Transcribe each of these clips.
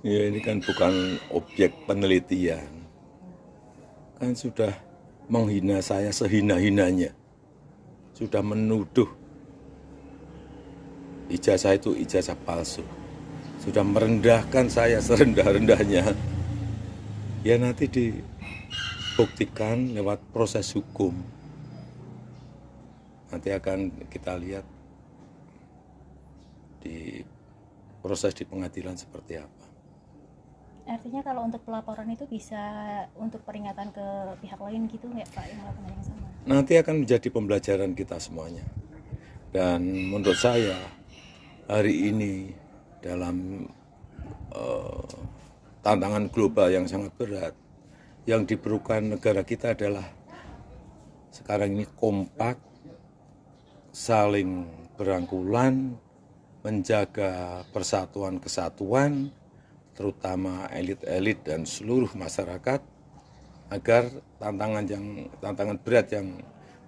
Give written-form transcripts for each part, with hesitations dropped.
Ya ini kan bukan objek penelitian. Kan sudah menghina saya sehina-hinanya. Sudah menuduh ijazah itu ijazah palsu. Sudah merendahkan saya serendah-rendahnya. Ya nanti dibuktikan lewat proses hukum. Nanti akan kita lihat di proses di pengadilan seperti apa. Artinya kalau untuk pelaporan itu bisa untuk peringatan ke pihak lain gitu nggak Pak yang melakukan yang sama? Nanti akan menjadi pembelajaran kita semuanya. Dan menurut saya hari ini dalam tantangan global yang sangat berat, yang diperlukan negara kita adalah sekarang ini kompak, saling berangkulan, menjaga persatuan kesatuan, terutama elit-elit dan seluruh masyarakat, agar tantangan berat yang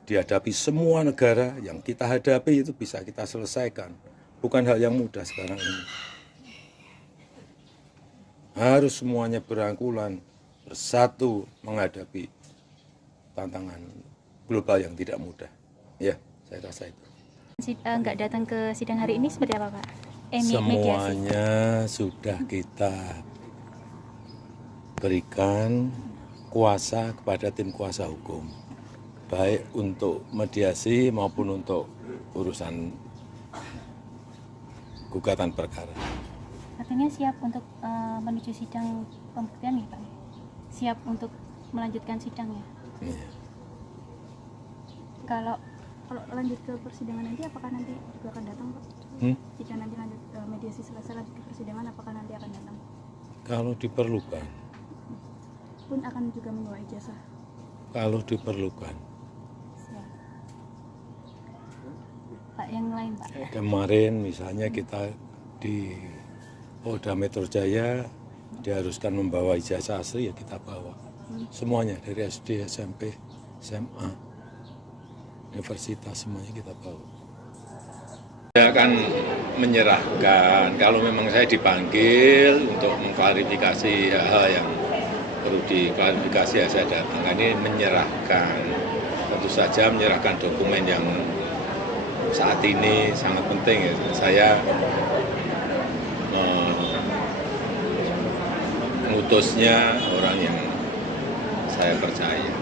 dihadapi semua negara yang kita hadapi itu bisa kita selesaikan. Bukan hal yang mudah sekarang ini. Harus semuanya berangkulan, bersatu menghadapi tantangan global yang tidak mudah. Ya, saya rasa itu. Nggak datang ke sidang hari ini seperti apa Pak? Semuanya sudah kita berikan kuasa kepada tim kuasa hukum, baik untuk mediasi maupun untuk urusan gugatan perkara. Artinya siap untuk menuju sidang pembuktian nih Pak? Siap untuk melanjutkan sidangnya? Iya. Kalau lanjut ke persidangan nanti apakah nanti juga akan datang Pak? Jika nanti lanjut mediasi selesai lanjut ke persidangan apakah nanti akan datang? Kalau diperlukan. Pun akan juga membawa ijazah? Kalau diperlukan. Siap. Pak yang lain Pak? Kemarin misalnya kita di Polda Metro Jaya diharuskan membawa ijazah asli, ya kita bawa. Semuanya dari SD, SMP, SMA, universitas semuanya kita bawa. Saya akan menyerahkan kalau memang saya dipanggil untuk mengklarifikasi hal yang perlu diklarifikasi, ya saya datang. Ini menyerahkan, tentu saja menyerahkan dokumen yang saat ini sangat penting. Ya. Saya mengutusnya orang yang saya percaya.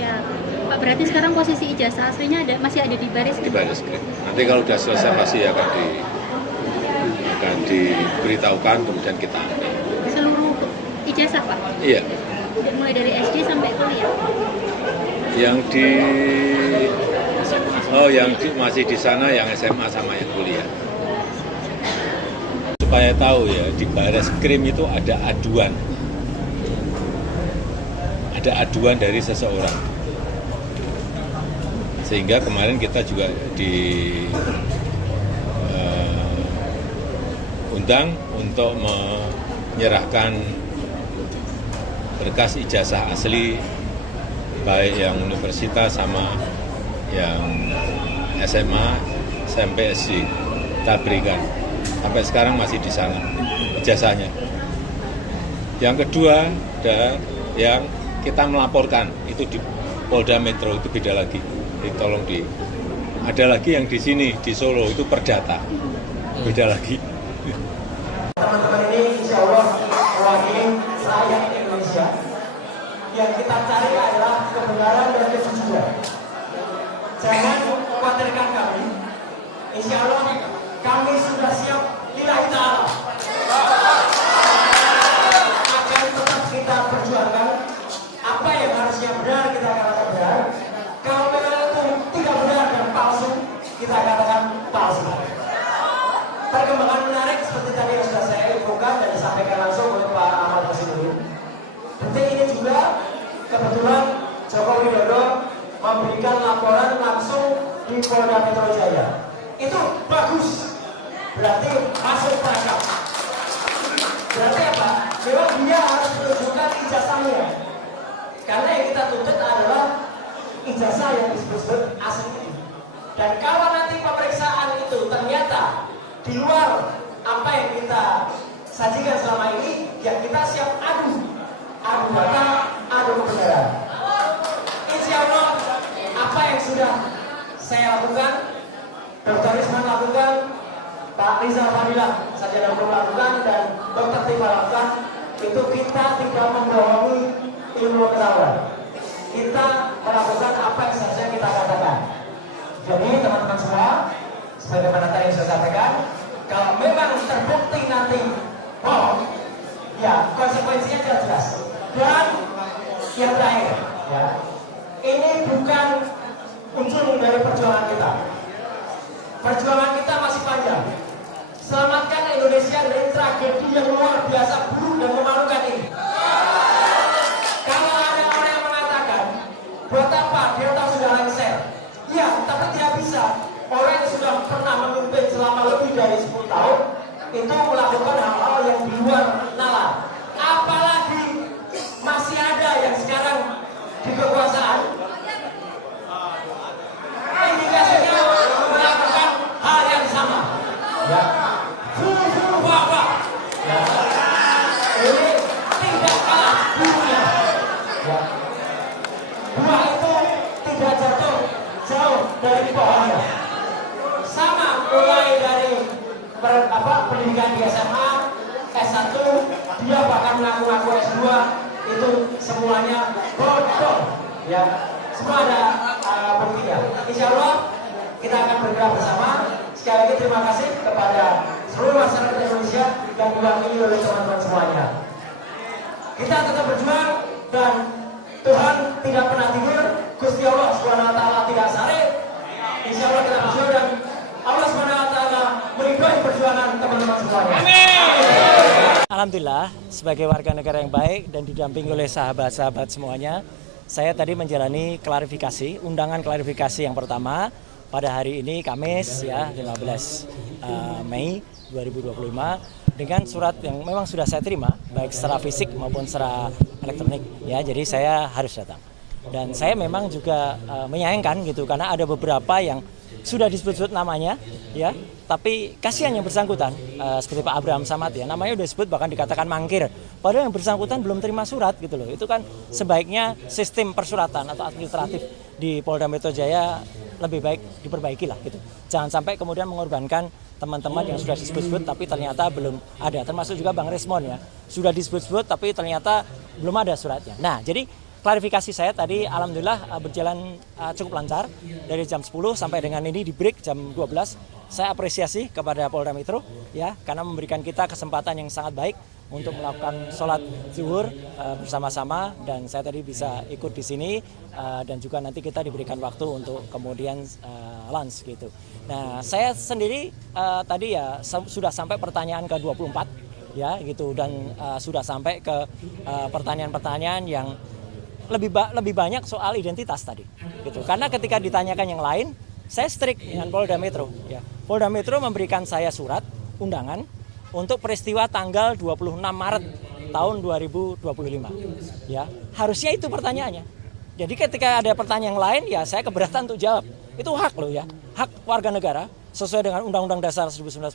Ya, Pak, berarti sekarang posisi ijazah aslinya masih ada di baris Di baris krim. Nanti kalau sudah selesai pasti akan diberitahukan, kemudian kita ambil. Seluruh ijazah Pak? Iya. Mulai dari SD sampai kuliah? Yang masih di sana yang SMA sama yang kuliah. Supaya tahu ya, di baris krim itu ada aduan. Ada aduan dari seseorang. Sehingga kemarin kita juga diundang untuk menyerahkan berkas ijazah asli, baik yang universitas sama yang SMA, SMP, SD, kita berikan. Sampai sekarang masih di sana ijazahnya. Yang kedua, ada yang kita melaporkan, itu di Polda Metro, itu beda lagi. Tolong ada lagi yang di sini, di Solo, itu perdata. Beda lagi. Teman-teman ini insya Allah mewakili rakyat Indonesia. Yang kita cari adalah kebenaran dan kejujuran. Jangan khawatirkan kami. Insya Allah kami sudah siap lillahi ta'ala. Akan tetap kita perjuangkan apa yang harusnya benar kita katakan benar. Kalau memang itu tidak benar dan palsu, kita katakan palsu. Perkembangan menarik seperti tadi yang sudah saya infokan dan disampaikan langsung oleh Pak Ahmad Basiruddin. Penting ini juga kebetulan Joko Widodo memberikan laporan langsung di Polda Metro Jaya. Itu bagus, berarti masuk tangkap. Berarti apa? Memang dia harus menunjukkan ijazahnya. Karena yang kita tuntut adalah ijazah yang disebut asli itu. Dan kalau nanti pemeriksaan itu ternyata di luar apa yang kita sajikan selama ini, ya kita siap adu data, adu kebenaran. Insya Allah apa yang sudah saya lakukan, Dr. Risman lakukan, Pak Rizal Fadilah Sarjana Hukum lakukan, dan Dr. Tifa lakukan, itu kita tidak membohongi ilmu pengetahuan. Kita melakukan apa yang seharusnya kita katakan. Jadi teman-teman semua, sebagaimana tadi yang saya sampaikan, kalau memang terbukti nanti bohong, ya konsekuensinya jelas. Dan yang terakhir, ya, ini bukan ujung dari perjuangan kita. Perjuangan kita masih panjang. Selamatkan Indonesia dari tragedi yang luar biasa buruk dan memalukan ini. Kalau ada orang yang mengatakan, buat apa dia tahu sudah lengser? Ya, tapi tidak bisa. Orang yang sudah pernah memimpin selama lebih dari 10 tahun itu melakukan hal-hal yang di luar nalar. Apalagi masih ada yang sekarang di kekuasaan, indikasinya melakukan hal yang sama. Ya, apa? Ya. Ini tidak kalah buahnya. Ya. Buah itu tidak jatuh jauh dari pohonnya. Sama mulai dari pendidikan di SMA, S1, dia bahkan mengaku-ngaku S2, itu semuanya bodoh. Ya, semua ada buktinya. Insya Allah kita akan bergerak bersama. Sekali lagi terima kasih kepada seluruh masyarakat Indonesia yang diwakili oleh teman-teman semuanya. Kita tetap berjuang dan Tuhan tidak pernah tidur. Gusti Allah SWT tidak sare. Insya Allah kita berjuang dan Allah SWT meridhoi perjuangan teman-teman semuanya. Alhamdulillah, sebagai warga negara yang baik dan didampingi oleh sahabat-sahabat semuanya, saya tadi menjalani klarifikasi, undangan klarifikasi yang pertama pada hari ini Kamis ya 15 Mei 2025 dengan surat yang memang sudah saya terima baik secara fisik maupun secara elektronik ya, jadi saya harus datang. Dan saya memang juga menyayangkan gitu karena ada beberapa yang sudah disebut-sebut namanya ya, tapi kasihan yang bersangkutan seperti Pak Abraham Samad ya, namanya udah disebut bahkan dikatakan mangkir, padahal yang bersangkutan belum terima surat gitu loh. Itu kan sebaiknya sistem persuratan atau administratif di Polda Metro Jaya lebih baik diperbaiki lah gitu. Jangan sampai kemudian mengorbankan teman-teman yang sudah disebut-sebut tapi ternyata belum ada, termasuk juga Bang Resmon ya, sudah disebut-sebut tapi ternyata belum ada suratnya. Nah, jadi klarifikasi saya tadi alhamdulillah berjalan cukup lancar dari jam 10 sampai dengan ini di break jam 12. Saya apresiasi kepada Polda Metro ya karena memberikan kita kesempatan yang sangat baik untuk melakukan sholat zuhur bersama-sama, dan saya tadi bisa ikut di sini dan juga nanti kita diberikan waktu untuk kemudian lunch gitu. Nah, saya sendiri tadi ya sudah sampai pertanyaan ke-24 ya gitu, dan sudah sampai ke pertanyaan-pertanyaan yang lebih banyak soal identitas tadi gitu. Karena ketika ditanyakan yang lain, saya strict dengan Polda Metro ya. Polda Metro memberikan saya surat undangan untuk peristiwa tanggal 26 Maret tahun 2025 ya. Harusnya itu pertanyaannya. Jadi ketika ada pertanyaan yang lain ya saya keberatan untuk jawab. Itu hak loh ya. Hak warga negara sesuai dengan Undang-Undang Dasar 1945,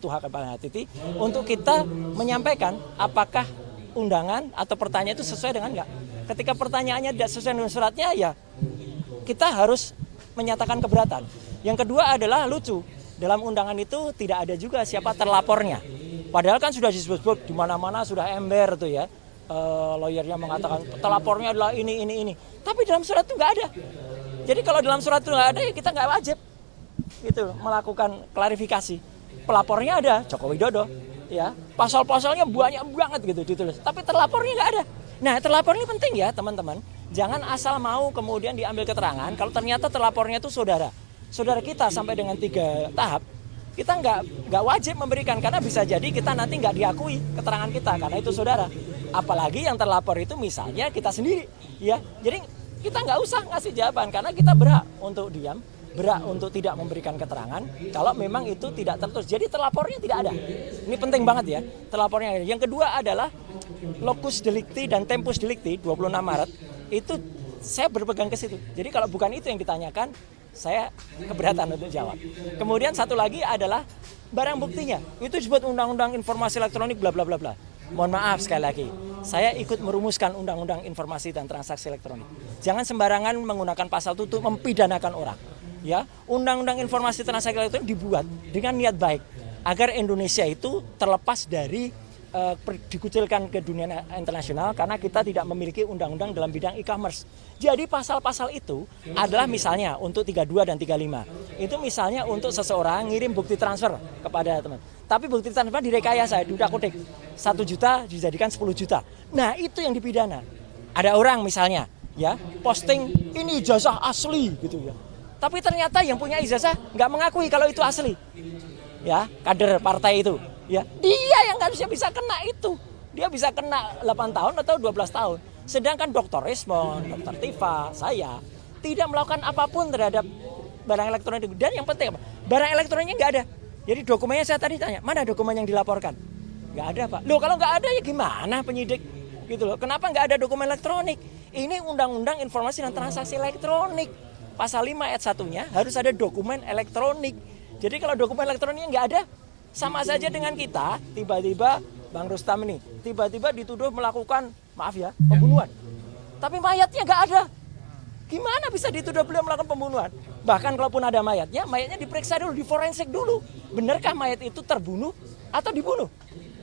itu hak Pak Titi untuk kita menyampaikan apakah undangan atau pertanyaan itu sesuai dengan enggak. Ketika pertanyaannya tidak sesuai dengan suratnya ya kita harus menyatakan keberatan. Yang kedua adalah lucu, dalam undangan itu tidak ada juga siapa terlapornya. Padahal kan sudah disebut-sebut di mana-mana sudah ember tuh ya. Lawyernya mengatakan terlapornya adalah ini. Tapi dalam surat itu nggak ada. Jadi kalau dalam surat itu nggak ada ya kita nggak wajib gitu melakukan klarifikasi. Pelapornya ada Joko Widodo ya. Pasal-pasalnya banyak banget gitu ditulis. Tapi terlapornya nggak ada. Nah, terlapor ini penting ya teman-teman. Jangan asal mau kemudian diambil keterangan kalau ternyata terlapornya itu saudara kita sampai dengan 3 tahap. Kita nggak wajib memberikan karena bisa jadi kita nanti nggak diakui keterangan kita karena itu saudara. Apalagi yang terlapor itu misalnya kita sendiri ya. Jadi kita nggak usah ngasih jawaban karena kita berhak untuk diam, berhak untuk tidak memberikan keterangan kalau memang itu tidak tertulis. Jadi terlapornya tidak ada. Ini penting banget ya, terlapornya ada. Yang kedua adalah locus delicti dan tempus delicti 26 Maret itu saya berpegang ke situ. Jadi kalau bukan itu yang ditanyakan, Saya keberatan untuk jawab. Kemudian satu lagi adalah barang buktinya. Itu disebut undang-undang informasi elektronik bla bla bla bla. Mohon maaf sekali lagi, saya ikut merumuskan undang-undang informasi dan transaksi elektronik. Jangan sembarangan menggunakan pasal itu untuk mempidanakan orang. Ya, undang-undang informasi transaksi elektronik dibuat dengan niat baik agar Indonesia itu terlepas dari dikucilkan ke dunia internasional karena kita tidak memiliki undang-undang dalam bidang e-commerce. Jadi pasal-pasal itu adalah misalnya untuk 32 dan 35. Itu misalnya untuk seseorang ngirim bukti transfer kepada teman. Tapi bukti transfer direkayasa, diutak-utik. 1 juta dijadikan 10 juta. Nah, itu yang dipidana. Ada orang misalnya ya posting ini ijazah asli gitu ya. Tapi ternyata yang punya ijazah nggak mengakui kalau itu asli. Ya, kader partai itu. Ya, dia yang harusnya bisa kena itu. Dia bisa kena 8 tahun atau 12 tahun. Sedangkan Dr. Rismond, Dr. Tifa, saya tidak melakukan apapun terhadap barang elektronik. Dan yang penting apa? Barang elektroniknya nggak ada. Jadi dokumennya saya tadi tanya, mana dokumen yang dilaporkan? Nggak ada, Pak. Loh, kalau nggak ada ya gimana penyidik? Gitu loh. Kenapa nggak ada dokumen elektronik? Ini Undang-Undang Informasi dan Transaksi Elektronik. Pasal 5 ayat 1-nya harus ada dokumen elektronik. Jadi kalau dokumen elektroniknya nggak ada, sama saja dengan kita tiba-tiba Bang Rustam ini tiba-tiba dituduh melakukan, maaf ya, pembunuhan. Tapi mayatnya nggak ada. Gimana bisa dituduh beliau melakukan pembunuhan? Bahkan kalaupun ada mayatnya diperiksa dulu, diforensik dulu. Benarkah mayat itu terbunuh atau dibunuh?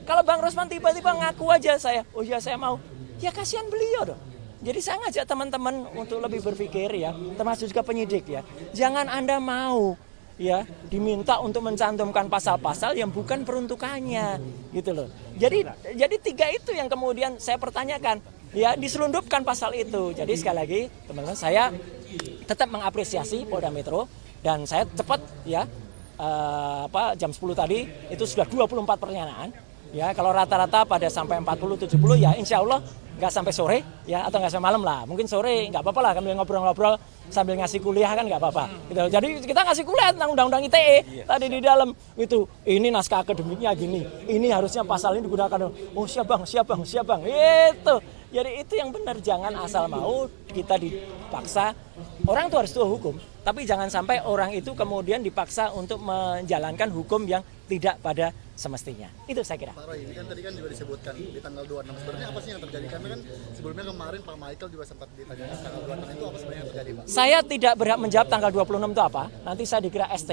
Kalau Bang Rusman tiba-tiba ngaku aja oh iya saya mau, ya kasihan beliau dong. Jadi saya ngajak teman-teman untuk lebih berpikir ya, termasuk juga penyidik ya. Jangan Anda mau ya diminta untuk mencantumkan pasal-pasal yang bukan peruntukannya gitu loh. Jadi 3 itu yang kemudian saya pertanyakan ya, diselundupkan pasal itu. Jadi sekali lagi teman-teman, saya tetap mengapresiasi Polda Metro dan saya cepat ya jam 10 tadi itu sudah 24 pertanyaan ya. Kalau rata-rata pada sampai 40-70 ya insya Allah nggak sampai sore ya, atau nggak sampai malam lah. Mungkin sore nggak apa-apa lah, kami ngobrol-ngobrol sambil ngasih kuliah kan nggak apa-apa. Gitu. Jadi kita ngasih kuliah tentang undang-undang ITE tadi di dalam itu. Ini naskah akademiknya gini, ini harusnya pasal ini digunakan. Oh siap bang. Itu. Jadi itu yang benar, jangan asal mau kita dipaksa. Orang tuh harus tahu hukum, tapi jangan sampai orang itu kemudian dipaksa untuk menjalankan hukum yang tidak pada semestinya. Itu saya kira. Pak Roy, ini kan tadi kan juga disebutkan di tanggal 26. Sebenarnya apa sih yang terjadi? Karena kan sebelumnya kemarin Pak Michael juga sempat ditanyakan tanggal 26 itu apa sebenarnya yang terjadi, Pak? Saya tidak berhak menjawab tanggal 26 itu apa. Nanti saya dikira ST.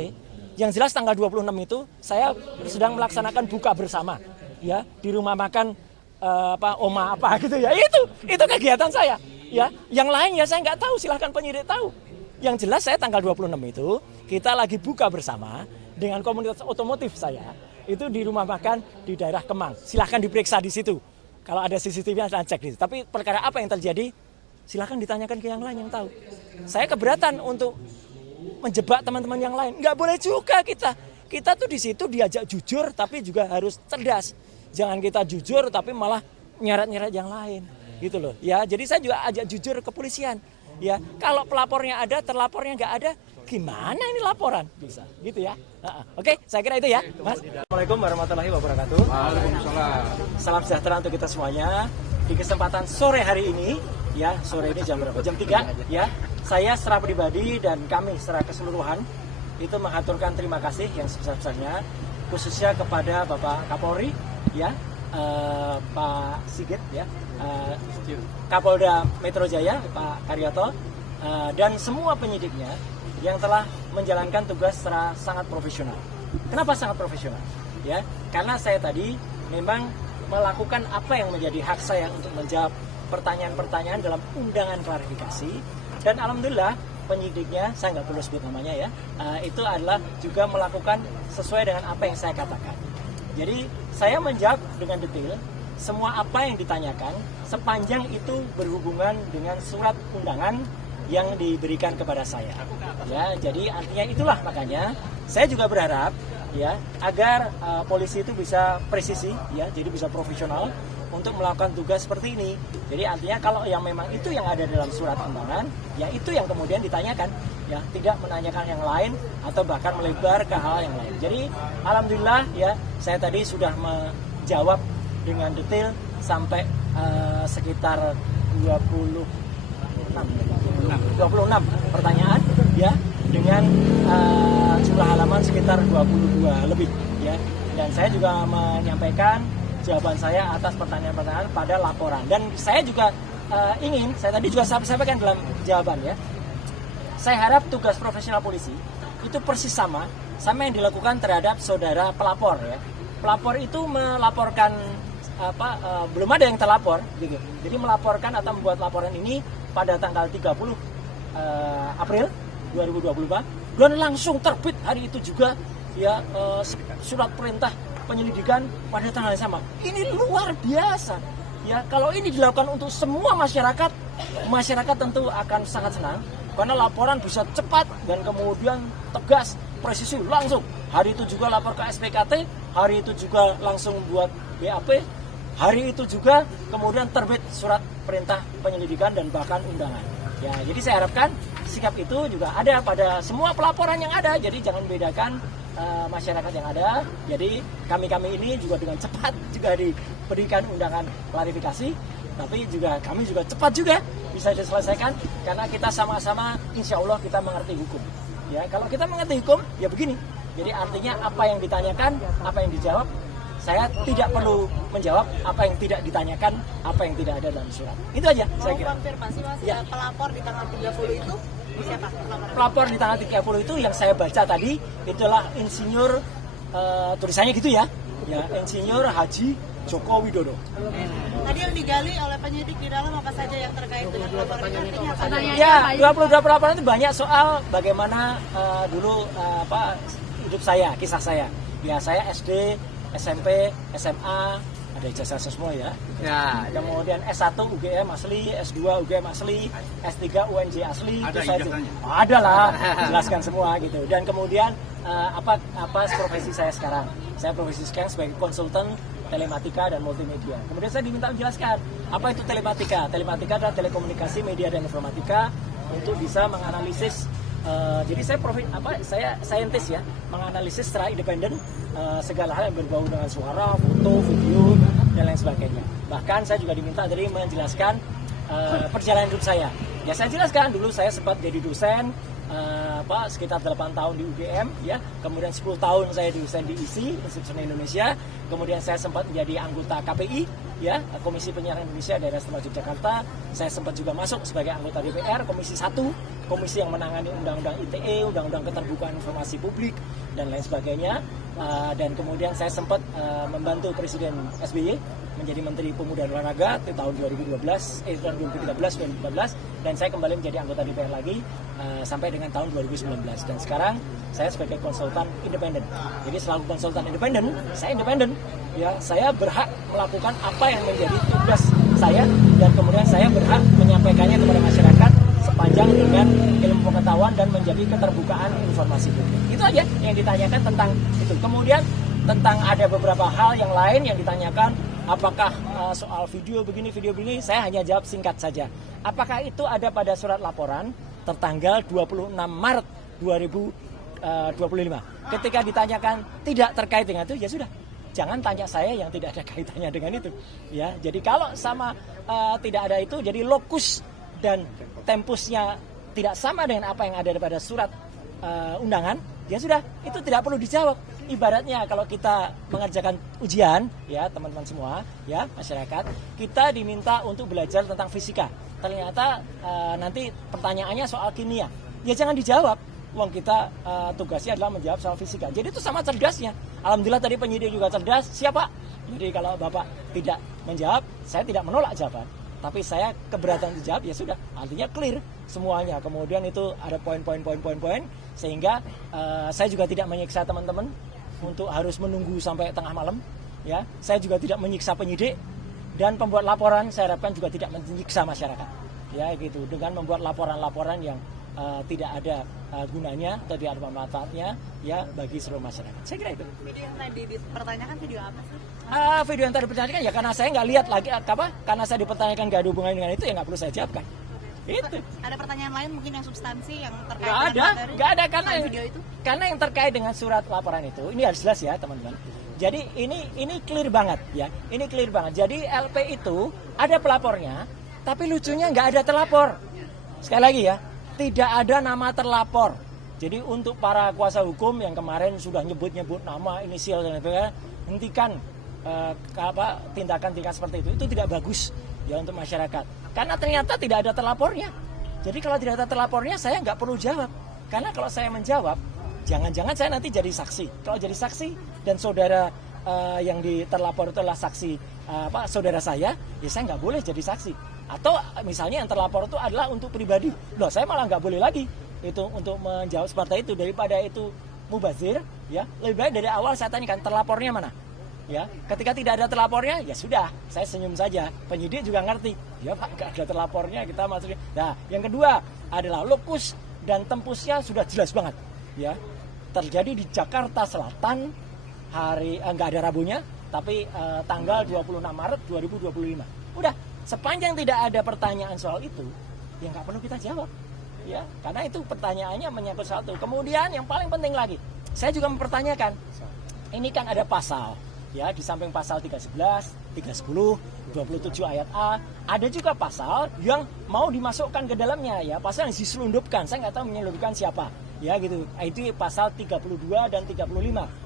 Yang jelas tanggal 26 itu saya sedang melaksanakan buka bersama ya di rumah makan Oma apa gitu ya. Itu kegiatan saya. Ya, yang lain ya saya nggak tahu, silahkan penyidik tahu. Yang jelas saya tanggal 26 itu kita lagi buka bersama dengan komunitas otomotif saya. Itu di rumah makan di daerah Kemang. Silahkan diperiksa di situ. Kalau ada CCTV saya cek di situ. Tapi perkara apa yang terjadi, silahkan ditanyakan ke yang lain yang tahu. Saya keberatan untuk menjebak teman-teman yang lain. Nggak boleh juga kita. Kita tuh di situ diajak jujur tapi juga harus cerdas. Jangan kita jujur tapi malah nyeret-nyeret yang lain. Gitu loh. Ya, jadi saya juga ajak jujur ke kepolisian. Ya, kalau pelapornya ada, terlapornya nggak ada, gimana ini laporan? Bisa, gitu ya. Oke, saya kira itu ya, Mas. Assalamualaikum warahmatullahi wabarakatuh. Waalaikumsalam. Salam sejahtera untuk kita semuanya. Di kesempatan sore hari ini, ya, sore ini jam berapa? Jam 3, ya. Saya secara pribadi dan kami secara keseluruhan itu mengaturkan terima kasih yang sebesar-besarnya, khususnya kepada Bapak Kapolri, ya, Pak Sigit, ya, Kapolda Metro Jaya, Pak Karyoto, dan semua penyidiknya yang telah menjalankan tugas secara sangat profesional. Kenapa sangat profesional? Ya, karena saya tadi memang melakukan apa yang menjadi hak saya untuk menjawab pertanyaan-pertanyaan dalam undangan klarifikasi, dan alhamdulillah penyidiknya, saya nggak perlu sebut namanya ya, itu adalah juga melakukan sesuai dengan apa yang saya katakan. Jadi saya menjawab dengan detail semua apa yang ditanyakan sepanjang itu berhubungan dengan surat undangan yang diberikan kepada saya. Ya, jadi artinya itulah makanya saya juga berharap ya agar polisi itu bisa presisi ya, jadi bisa profesional untuk melakukan tugas seperti ini. Jadi artinya kalau yang memang itu yang ada dalam surat undangan, ya itu yang kemudian ditanyakan, ya tidak menanyakan yang lain atau bahkan melebar ke hal yang lain. Jadi alhamdulillah ya saya tadi sudah menjawab dengan detail sampai sekitar 26 pertanyaan ya. dengan jumlah halaman sekitar 22 lebih ya. Dan saya juga menyampaikan jawaban saya atas pertanyaan-pertanyaan pada laporan. Dan saya juga saya tadi juga sampaikan dalam jawaban ya. Saya harap tugas profesional polisi itu persis sama yang dilakukan terhadap saudara pelapor ya. Pelapor itu melaporkan belum ada yang terlapor gitu. Jadi melaporkan atau membuat laporan ini pada tanggal 30 April 2024 dan langsung terbit hari itu juga ya surat perintah penyelidikan pada tanggal yang sama. Ini luar biasa. Ya, kalau ini dilakukan untuk semua masyarakat tentu akan sangat senang karena laporan bisa cepat dan kemudian tegas, presisi langsung. Hari itu juga lapor ke SPKT, hari itu juga langsung buat BAP, hari itu juga kemudian terbit surat perintah penyelidikan dan bahkan undangan. Ya, jadi saya harapkan sikap itu juga ada pada semua pelaporan yang ada. Jadi jangan bedakan masyarakat yang ada. Jadi kami ini juga dengan cepat juga diberikan undangan klarifikasi, tapi juga kami juga cepat juga bisa diselesaikan karena kita sama-sama insya Allah kita mengerti hukum. Ya, kalau kita mengerti hukum ya begini. Jadi artinya apa yang ditanyakan, apa yang dijawab. Saya tidak perlu menjawab apa yang tidak ditanyakan, apa yang tidak ada dalam surat. Itu aja saya kira. Konfirmasi Mas, ya. Pelapor di tanggal 30 itu siapa? Pelapor di tanggal 30 itu yang saya baca tadi itulah insinyur tulisannya gitu ya. Ya, Insinyur Haji Joko Widodo. Tadi yang digali oleh penyidik di dalam apa saja yang terkait dengan laporan ini? Ya, 22 pelaporan itu banyak soal bagaimana dulu hidup saya, kisah saya. Ya, saya SD, SMP, SMA, ada ijazah semua ya. Ya. Kemudian S1 UGM asli, S2 UGM asli, S3 UNJ asli. Ada ijazahnya? Ada lah, jelaskan semua gitu. Dan kemudian apa profesi saya sekarang? Saya profesi sekarang sebagai konsultan telematika dan multimedia. Kemudian saya diminta menjelaskan apa itu telematika. Telematika adalah telekomunikasi, media dan informatika untuk bisa menganalisis. Jadi saya saintis ya, menganalisis secara independen segala hal yang berbau dengan suara, foto, video dan lain sebagainya. Bahkan saya juga diminta dari menjelaskan perjalanan hidup saya. Ya saya jelaskan dulu saya sempat jadi dosen sekitar 8 tahun di UGM ya. Kemudian 10 tahun saya dosen di ISI, Institut Seni Indonesia. Kemudian saya sempat menjadi anggota KPI ya, Komisi Penyiaran Indonesia Daerah Istimewa Yogyakarta. Saya sempat juga masuk sebagai anggota DPR Komisi 1, komisi yang menangani undang-undang ITE, undang-undang keterbukaan informasi publik dan lain sebagainya. Dan kemudian saya sempat membantu Presiden SBY menjadi Menteri Pemuda dan Olahraga di tahun 2013 dan saya kembali menjadi anggota DPR lagi sampai dengan tahun 2019 dan sekarang saya sebagai konsultan independen. Jadi selaku konsultan independen, saya independen. Ya, saya berhak melakukan apa yang menjadi tugas saya dan kemudian saya berhak menyampaikannya kepada masyarakat sepanjang dengan ilmu pengetahuan dan menjadi keterbukaan informasi publik. Itu aja yang ditanyakan tentang itu. Kemudian tentang ada beberapa hal yang lain yang ditanyakan, apakah soal video begini, saya hanya jawab singkat saja. Apakah itu ada pada surat laporan tertanggal 26 Maret 2025. Ketika ditanyakan tidak terkait dengan itu, ya sudah. Jangan tanya saya yang tidak ada kaitannya dengan itu. Ya, jadi kalau tidak ada itu, jadi lokus dan tempusnya tidak sama dengan apa yang ada pada surat undangan, ya sudah, itu tidak perlu dijawab. Ibaratnya kalau kita mengerjakan ujian, ya teman-teman semua, ya masyarakat, kita diminta untuk belajar tentang fisika. Ternyata nanti pertanyaannya soal kimia, ya jangan dijawab. Uang kita tugasnya adalah menjawab soal fisika. Jadi itu sama cerdasnya. Alhamdulillah tadi penyidik juga cerdas. Siapa? Jadi kalau Bapak tidak menjawab, saya tidak menolak jawaban. Tapi saya keberatan dijawab, ya sudah. Artinya clear semuanya. Kemudian itu ada poin-poin sehingga saya juga tidak menyiksa teman-teman untuk harus menunggu sampai tengah malam. Ya, saya juga tidak menyiksa penyidik dan pembuat laporan. Saya harapkan juga tidak menyiksa masyarakat. Ya, gitu. Dengan membuat laporan-laporan yang tidak ada gunanya atau tidak ada manfaatnya ya bagi seluruh masyarakat. Saya kira itu. Video yang tadi dipertanyakan video apa sih? Video yang tadi dipertanyakan ya karena saya nggak lihat lagi karena saya dipertanyakan nggak ada hubungannya dengan itu ya nggak perlu saya jawabkan. Itu. Ada pertanyaan lain mungkin yang substansi yang terkait nggak ada karena video itu? Karena yang terkait dengan surat laporan itu ini harus jelas ya teman-teman. Jadi ini clear banget ya. Ini clear banget. Jadi LP itu ada pelapornya, tapi lucunya nggak ada terlapor. Sekali lagi ya. Tidak ada nama terlapor. Jadi untuk para kuasa hukum yang kemarin sudah nyebut-nyebut nama, inisial dan sebagainya, hentikan tindakan-tindakan seperti itu tidak bagus ya untuk masyarakat. Karena ternyata tidak ada terlapornya. Jadi kalau tidak ada terlapornya, saya nggak perlu jawab. Karena kalau saya menjawab, jangan-jangan saya nanti jadi saksi. Kalau jadi saksi dan saudara yang terlapor itu adalah saksi saudara saya, ya saya nggak boleh jadi saksi. Atau misalnya yang terlapor itu adalah untuk pribadi, loh saya malah nggak boleh lagi itu untuk menjawab seperti itu. Daripada itu mubazir, ya lebih baik dari awal saya tanyakan terlapornya mana. Ya, ketika tidak ada terlapornya, ya sudah, saya senyum saja. Penyidik juga ngerti, ya Pak, nggak ada terlapornya, kita masuk. Nah, yang kedua adalah lokus dan tempusnya sudah jelas banget, ya. Terjadi di Jakarta Selatan, nggak ada Rabunya, tapi tanggal 26 Maret 2025. Udah, sepanjang tidak ada pertanyaan soal itu, ya nggak perlu kita jawab, ya, karena itu pertanyaannya menyangkut soal itu. Kemudian yang paling penting lagi, saya juga mempertanyakan, ini kan ada pasal. Ya, di samping pasal 311, 310, 27 ayat A, ada juga pasal yang mau dimasukkan ke dalamnya, ya, pasal yang diselundupkan. Saya nggak tahu menyelundupkan siapa, ya gitu. Itu pasal 32 dan 35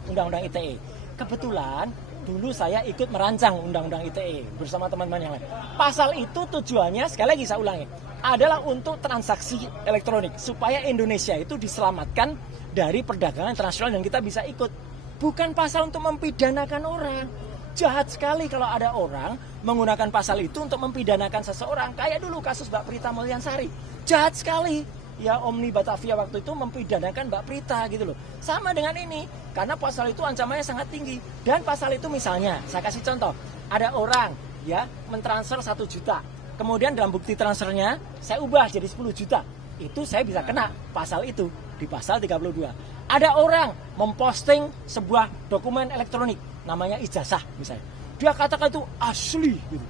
Undang-Undang ITE. Kebetulan dulu saya ikut merancang Undang-Undang ITE bersama teman-teman yang lain. Pasal itu tujuannya, sekali lagi saya ulangi, adalah untuk transaksi elektronik supaya Indonesia itu diselamatkan dari perdagangan internasional dan kita bisa ikut. Bukan pasal untuk mempidanakan orang. Jahat sekali kalau ada orang menggunakan pasal itu untuk mempidanakan seseorang. Kayak dulu kasus Mbak Prita Mulyansari. Jahat sekali. Ya, Omni Batavia waktu itu mempidanakan Mbak Prita gitu loh. Sama dengan ini. Karena pasal itu ancamannya sangat tinggi. Dan pasal itu misalnya, saya kasih contoh. Ada orang ya mentransfer 1 juta. Kemudian dalam bukti transfernya saya ubah jadi 10 juta. Itu saya bisa kena pasal itu di pasal 32. Ada orang memposting sebuah dokumen elektronik, namanya ijazah misalnya. Dia katakan itu asli, gitu.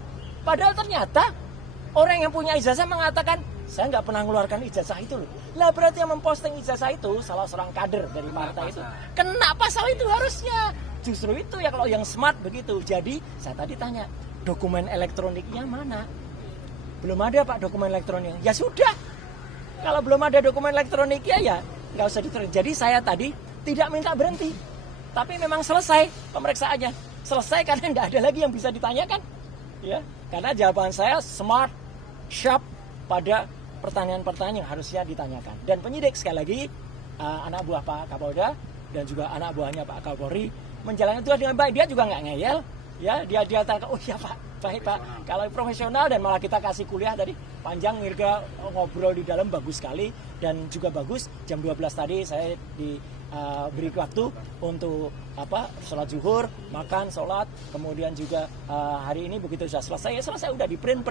Padahal ternyata orang yang punya ijazah mengatakan, saya nggak pernah mengeluarkan ijazah itu loh. Lah berarti yang memposting ijazah itu salah seorang kader dari partai itu. Kena pasal itu harusnya. Justru itu ya kalau yang smart begitu. Jadi saya tadi tanya, dokumen elektroniknya mana? Belum ada Pak dokumen elektroniknya. Ya sudah. Kalau belum ada dokumen elektroniknya ya nggak usah diterima. Jadi saya tadi tidak minta berhenti, tapi memang selesai pemeriksaannya. Selesai karena nggak ada lagi yang bisa ditanyakan, ya. Karena jawaban saya smart, sharp pada pertanyaan-pertanyaan yang harusnya ditanyakan. Dan penyidik sekali lagi anak buah Pak Kapolda dan juga anak buahnya Pak Kapolri menjalankan itu dengan baik. Dia juga nggak ngeyel, ya. Dia tanya, oh iya Pak, baik Pak. Kalau profesional dan malah kita kasih kuliah tadi panjang, Mirga ngobrol di dalam bagus sekali. Dan juga bagus, jam 12 tadi saya diberi waktu untuk sholat zuhur, makan, sholat. Kemudian juga hari ini begitu sudah selesai, ya selesai, udah di print,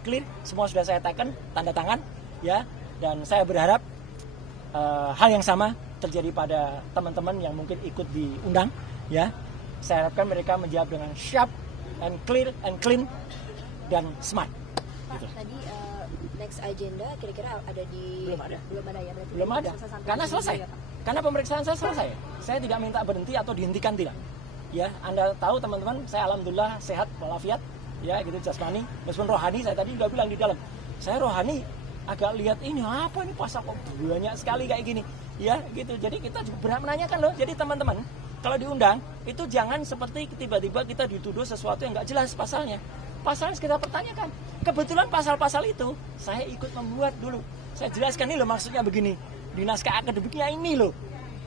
clear. Semua sudah saya teken, tanda tangan, ya. Dan saya berharap hal yang sama terjadi pada teman-teman yang mungkin ikut diundang, ya. Saya harapkan mereka menjawab dengan sharp and clear and clean dan smart. Pak, gitu. Tadi next agenda kira-kira ada di... Belum ada ya berarti. Belum ada, karena selesai. Ya, karena pemeriksaan saya selesai. Saya tidak minta berhenti atau dihentikan, tidak. Ya, Anda tahu teman-teman, saya alhamdulillah sehat walafiat, ya gitu, jasmani. Meskipun rohani saya tadi udah bilang di dalam. Saya rohani agak lihat ini apa ini pasal kok banyak sekali kayak gini. Ya, gitu. Jadi kita juga berhak menanyakan loh. Jadi teman-teman, kalau diundang itu jangan seperti tiba-tiba kita dituduh sesuatu yang nggak jelas pasalnya. Pasalnya kita pertanyakan. Kebetulan pasal-pasal itu saya ikut membuat dulu. Saya jelaskan ini loh maksudnya begini. Di naskah akademiknya ini loh.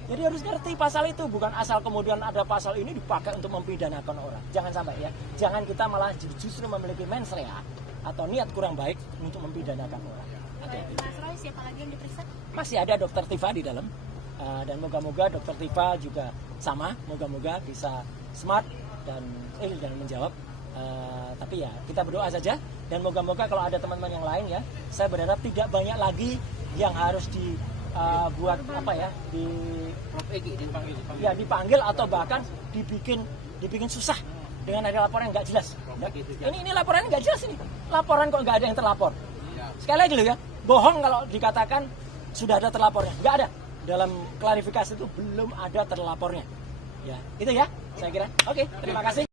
Jadi harus ngerti pasal itu. Bukan asal kemudian ada pasal ini dipakai untuk mempidanakan orang. Jangan sampai ya. Jangan kita malah justru memiliki mens rea atau niat kurang baik untuk mempidanakan orang. Mas Roy, siapa lagi yang diperiksa? Masih ada Dokter Tifa di dalam. Dan moga-moga Dokter Tifa juga sama. Moga-moga bisa smart dan menjawab. Tapi ya kita berdoa saja dan moga-moga kalau ada teman-teman yang lain ya, saya berharap tidak banyak lagi yang harus dibuat dipanggil atau bahkan dibikin susah dengan ada laporan yang nggak jelas. Ya. Ini laporannya nggak jelas ini. Laporan kok nggak ada yang terlapor. Sekali lagi loh ya, bohong kalau dikatakan sudah ada terlapornya. Nggak ada. Dalam klarifikasi itu belum ada terlapornya. Ya, itu ya saya kira. Oke, terima kasih.